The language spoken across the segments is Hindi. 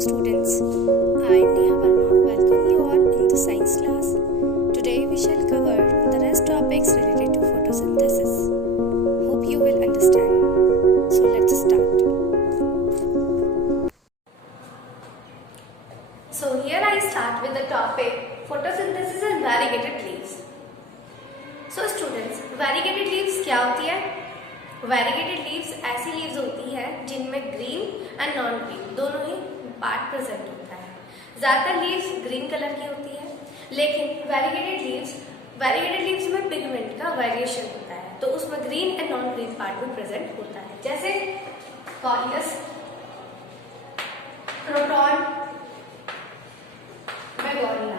students, I Neha Verma welcome you all in the science class. Today we shall cover the rest topics related to photosynthesis. Hope you will understand. So let's start. So here I start with the topic photosynthesis and variegated leaves. So students, variegated leaves क्या होती है? Variegated leaves ऐसी leaves होती है जिनमें green and non green दोनों ही पार्ट प्रेजेंट होता है। ज्यादातर लीव्स ग्रीन कलर की होती है, लेकिन वेरीगेटेड लीव्स में पिगमेंट का वेरिएशन होता है, तो उसमें green and non green part भी प्रेजेंट होता है, जैसे कॉलियस, क्रोटॉन, बेगोनिया।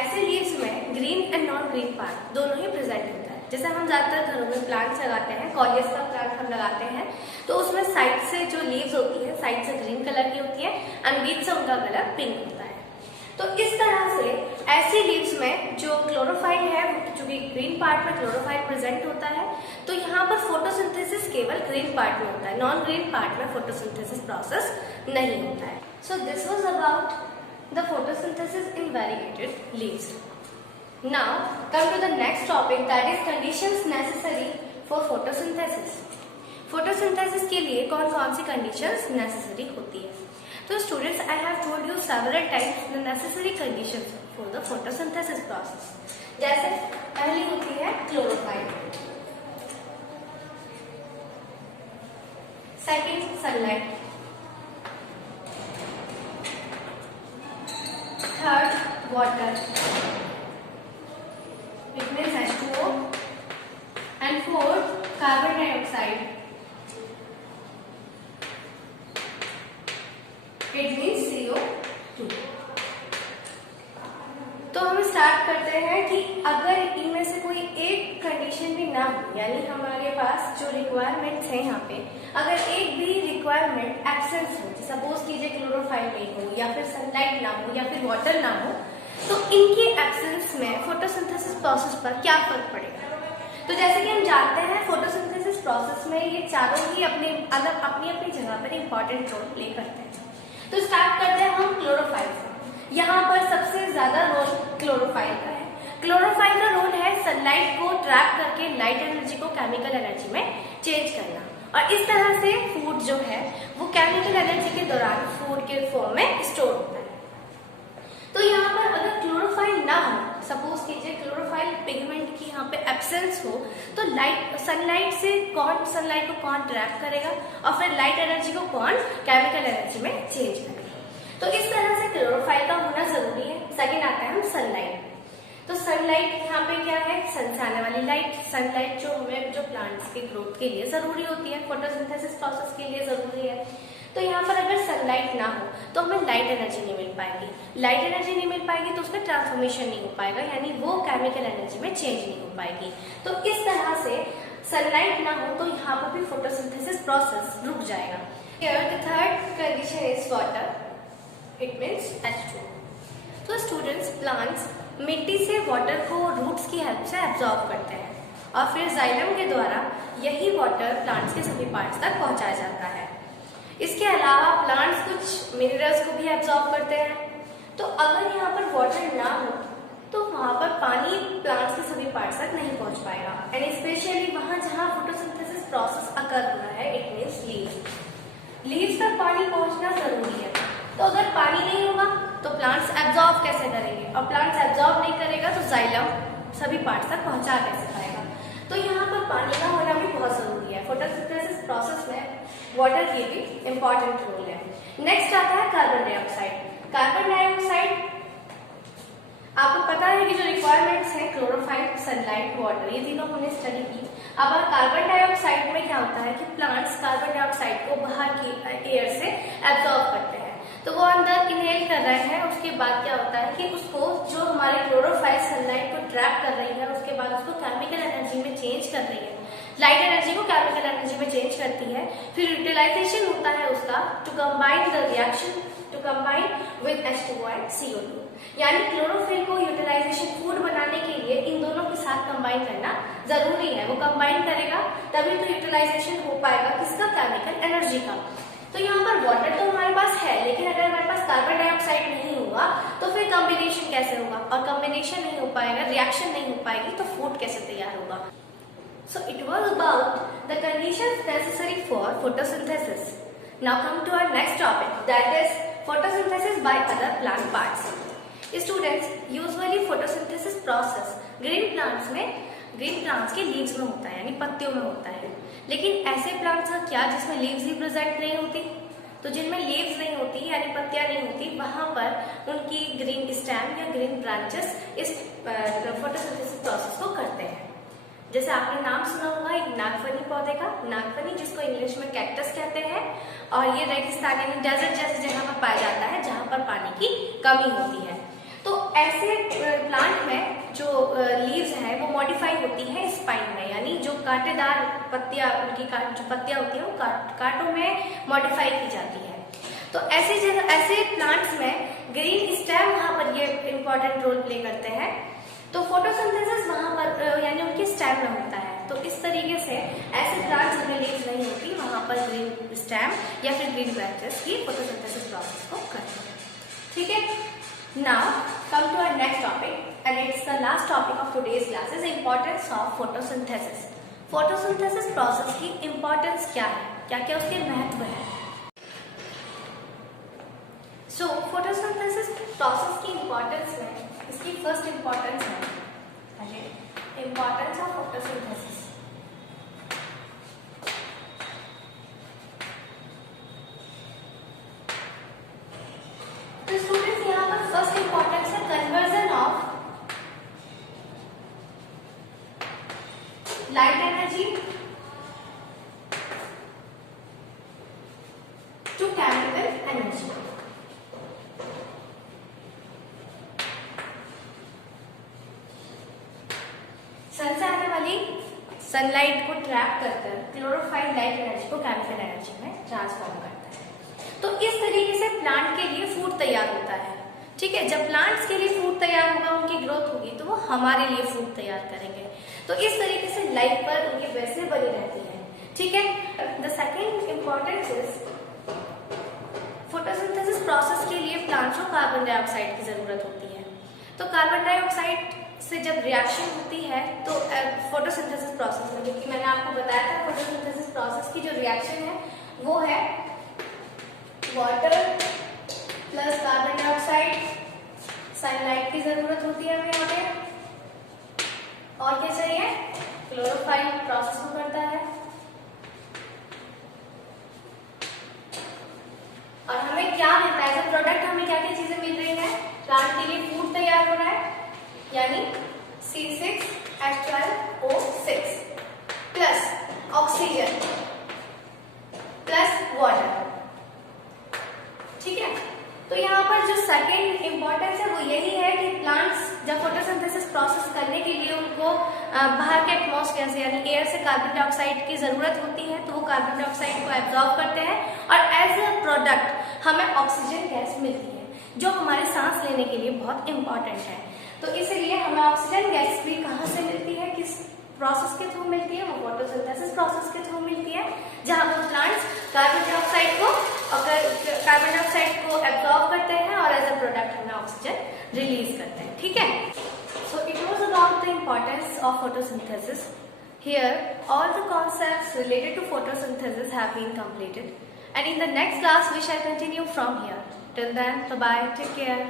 ऐसे लीव्स में green and non green part दोनों ही प्रेजेंट होता है। जैसे हम ज्यादातर घरों में प्लांट्स लगाते हैं, कॉलियस का प्लांट हम लगाते हैं, तो उसमें साइड से जो लीव्स होती है साइड से ग्रीन कलर की होती है एंड बीच से उनका कलर पिंक होता है। तो इस तरह से ऐसी लीव्स में जो क्लोरोफाइल है, चूंकि ग्रीन पार्ट में क्लोरोफाइल प्रेजेंट होता है, तो यहाँ पर फोटोसिंथेसिस केवल ग्रीन पार्ट में होता है, नॉन ग्रीन पार्ट में फोटोसिंथेसिस प्रोसेस नहीं होता है। So this was about the photosynthesis in variegated leaves. Now come to the next topic, that is conditions necessary for photosynthesis. Photosynthesis के लिए कौन कौन सी कंडीशंस नेसेसरी होती है? तो students, I have told you several times the necessary conditions for the photosynthesis process. जैसे पहली होती है chlorophyll, second sunlight, third water, it means H2O, and fourth carbon dioxide, it means CO2। तो हम स्टार्ट करते हैं कि अगर इनमें से कोई एक कंडीशन भी ना हो, यानी हमारे पास जो रिक्वायरमेंट्स हैं यहाँ पे, अगर एक भी रिक्वायरमेंट एब्सेंस हो, सपोज कीजिए क्लोरोफाइल नहीं हो, या फिर सनलाइट ना हो, या फिर वाटर ना हो, तो इनकी एब्सेंस में फोटोसिंथेसिस प्रोसेस पर क्या फर्क पड़ेगा? तो जैसे कि हम जानते हैं, फोटोसिंथेसिस प्रोसेस में ये चारों ही अपनी अपनी जगह पर इंपॉर्टेंट रोल प्ले करते हैं। तो स्टार्ट करते हैं हम क्लोरोफाइल से। यहाँ पर सबसे ज्यादा रोल क्लोरोफाइल का है। क्लोरोफाइल का रोल है सनलाइट को ट्रैप करके लाइट एनर्जी को केमिकल एनर्जी में चेंज करना, और इस तरह से फूड जो है वो केमिकल एनर्जी के दौरान फूड के फॉर्म में स्टोर होता है। तो यहाँ पर अगर क्लोरोफाइल ना हो, सपोज कीजिए क्लोरोफाइल पिगमेंट की यहाँ पे एब्सेंस हो, तो सनलाइट को कौन ट्रैप करेगा और फिर लाइट एनर्जी को कौन केमिकल एनर्जी में चेंज करेगा। तो इस तरह से क्लोरोफाइल का होना जरूरी है। सेकेंड आता है हम सनलाइट। तो सनलाइट यहाँ पे क्या है? सन से आने वाली लाइट, सनलाइट जो प्लांट्स के ग्रोथ के लिए जरूरी होती है, फोटोसिंथेसिस प्रोसेस के लिए जरूरी है। तो यहाँ पर अगर सनलाइट ना हो तो हमें लाइट एनर्जी नहीं मिल पाएगी। लाइट एनर्जी नहीं मिल पाएगी तो उसका ट्रांसफॉर्मेशन नहीं हो पाएगा, यानी वो केमिकल एनर्जी में चेंज नहीं हो पाएगी। तो इस तरह से सनलाइट ना हो तो यहाँ पर भी फोटोसिंथेसिस प्रोसेस रुक जाएगा। Here the third condition is water, it means H2O। तो स्टूडेंट्स, प्लांट्स मिट्टी से वाटर को रूट्स की हेल्प से एब्जॉर्ब करते हैं और फिर जाइलम के द्वारा यही वाटर प्लांट्स के सभी पार्ट्स तक पहुंचाया जाता है। इसके अलावा प्लांट्स कुछ मिनरल्स को भी एब्जॉर्ब करते हैं। तो अगर यहाँ पर वाटर ना हो तो वहां पर पानी प्लांट्स के सभी पार्ट्स तक नहीं पहुंच पाएगा, एंड स्पेशली वहां जहां फोटोसिंथेसिस प्रोसेस अकर हो रहा है, इट मींस लीव्स तक पानी पहुंचना जरूरी है। तो अगर पानी नहीं होगा तो प्लांट्स एब्जॉर्ब कैसे करेंगे, और प्लांट्स एब्जॉर्ब नहीं करेगा तो जाइलम सभी पार्ट्स तक पहुंचा कैसे पाएगा। तो यहाँ पर पानी का होना भी बहुत जरूरी है। फोटोसिंथेसिस प्रोसेस में वाटर की भी इंपॉर्टेंट रोल है। नेक्स्ट आता है कार्बन डाइऑक्साइड। कार्बन डाइऑक्साइड आपको पता है कि जो रिक्वायरमेंट्स हैं क्लोरोफाइल, सनलाइट, वाटर, ये तीनों हमने स्टडी की। अब कार्बन डाइऑक्साइड में क्या होता है कि प्लांट्स कार्बन डाइऑक्साइड को बाहर की एयर से एब्जॉर्ब करते हैं, तो वो अंदर इनहेल कर रहे हैं। उसके बाद क्या होता है कि उसको जो हमारे क्लोरोफाइल सनलाइट को ट्रैप कर रही है, उसके बाद उसको केमिकल एनर्जी में चेंज कर रही है, लाइट एनर्जी को केमिकल एनर्जी में चेंज करती है। फिर यूटिलाइजेशन होता है उसका to combine the reaction to combine with H2O and CO2, यानी क्लोरोफिल को यूटिलाइजेशन फूड बनाने के लिए इन दोनों के साथ कंबाइन करना जरूरी है। वो कंबाइन करेगा तभी तो यूटिलाइजेशन हो पाएगा किसका? केमिकल एनर्जी का। तो यहाँ पर वाटर तो हमारे पास है, लेकिन अगर हमारे पास कार्बन डाइऑक्साइड नहीं होगा तो फिर कॉम्बिनेशन कैसे होगा, और कॉम्बिनेशन नहीं हो पाएगा, रिएक्शन नहीं हो पाएगी, तो फूड कैसे तैयार होगा। So it was about the conditions necessary for photosynthesis. Now come to our next topic, that is photosynthesis by other plant parts. Students, usually photosynthesis process green plants के लीव्स में होता है, यानी पत्तियों में होता है। लेकिन ऐसे प्लांट्स का क्या जिसमें लीव्स ही प्रेजेंट नहीं होती? तो जिनमें लीव्स नहीं होती यानी पत्तियां नहीं होती, वहां पर उनकी ग्रीन स्टेम या ग्रीन ब्रांचेस इस फोटोसिंथेसिस प्रोसेस को करते हैं। जैसे आपने नाम सुना होगा एक नागफनी पौधे का, नागफनी जिसको इंग्लिश में कैक्टस कहते हैं, और ये रेगिस्तान यानी डेजर्ट जैसी जगह पर पाया जाता है जहां पर पानी की कमी होती है। तो ऐसे प्लांट में जो लीव्स हैं वो मॉडिफाई होती है स्पाइन में, यानी जो कांटेदार पत्तियां, उनकी जो पत्तियां होती है वो कांटों में मॉडिफाई की जाती है। तो ऐसे प्लांट्स में ग्रीन स्टेम वहां पर ये इंपॉर्टेंट रोल प्ले करते हैं। तो फोटोसिंथेसिस वहां पर यानी उनके स्टेम में होता है। तो इस तरीके से ऐसे प्लांट्स जिनमें लीव्स नहीं होती वहां पर ग्रीन स्टेम या फिर ग्रीन ब्रांचेस की फोटोसिंथेसिस प्रोसेस को करते हैं। ठीक है, now come to our next topic and it's the last topic of today's class is importance of photosynthesis. Photosynthesis process की importance क्या है, क्या क्या उसके महत्व है? So photosynthesis process की importance में इसकी first importance है importance of photosynthesis. तो स्टूडेंट्स यहाँ पर फर्स्ट इंपॉर्टेंस है conversion of light energy to chemical energy. Sun से आने वाली सनलाइट को ट्रैप कर क्लोरोफाइल लाइट एनर्जी को केमिकल एनर्जी में ट्रांसफॉर्म करता है। तो इस तरीके से प्लांट के लिए फूड तैयार होता है। ठीक है, जब प्लांट्स के लिए फूड तैयार होगा, उनकी ग्रोथ होगी, तो वो हमारे लिए फूड तैयार करेंगे। तो इस तरीके से लाइफ पर उनकी बेसें बनी रहती है। ठीक है, the second importance is photosynthesis process के लिए प्लांट्स को कार्बन डाइऑक्साइड की जरूरत होती है। तो कार्बन डाइऑक्साइड से जब रिएक्शन होती है तो फोटोसिंथेसिस प्रोसेस में, क्योंकि मैंने आपको बताया था फोटोसिंथेसिस प्रोसेस की जो रिएक्शन है वो है water plus carbon dioxide, sunlight की जरूरत होती है हमें यहाँ पे, और क्या चाहिए, क्लोरोफाइल प्रोसेस को करता है, और हमें क्या मिलता है एज अ प्रोडक्ट, हमें क्या क्या चीजें मिल रही है, प्लांट के लिए फूड तैयार हो रहा है, यानी C6H12O6 plus oxygen plus water. ठीक है, तो यहाँ पर जो सेकेंड इंपॉर्टेंस है वो यही है कि प्लांट्स जब फोटोसिंथेसिस प्रोसेस करने के लिए उनको बाहर के एटमॉस्फेयर से यानी एयर से कार्बन डाइऑक्साइड की जरूरत होती है, तो वो कार्बन डाइऑक्साइड को एब्जॉर्ब करते हैं और एज अ प्रोडक्ट हमें ऑक्सीजन गैस मिलती है, जो हमारे सांस लेने के लिए बहुत इंपॉर्टेंट है। तो इसीलिए हमें ऑक्सीजन गैस भी कहाँ से मिलती है, किस प्रोसेस के थ्रू मिलती है, वो फोटोसिंथेसिस प्रोसेस के थ्रू मिलती है, जहां पर प्लांट्स कार्बन डाइऑक्साइड को एब्जॉर्ब करते हैं और एज अ प्रोडक्ट हमें ऑक्सीजन रिलीज करते हैं। ठीक है, so it was about the importance of photosynthesis. Here all the concepts related to photosynthesis have been completed, and in the next class we shall continue from here. Till then, bye bye, take care.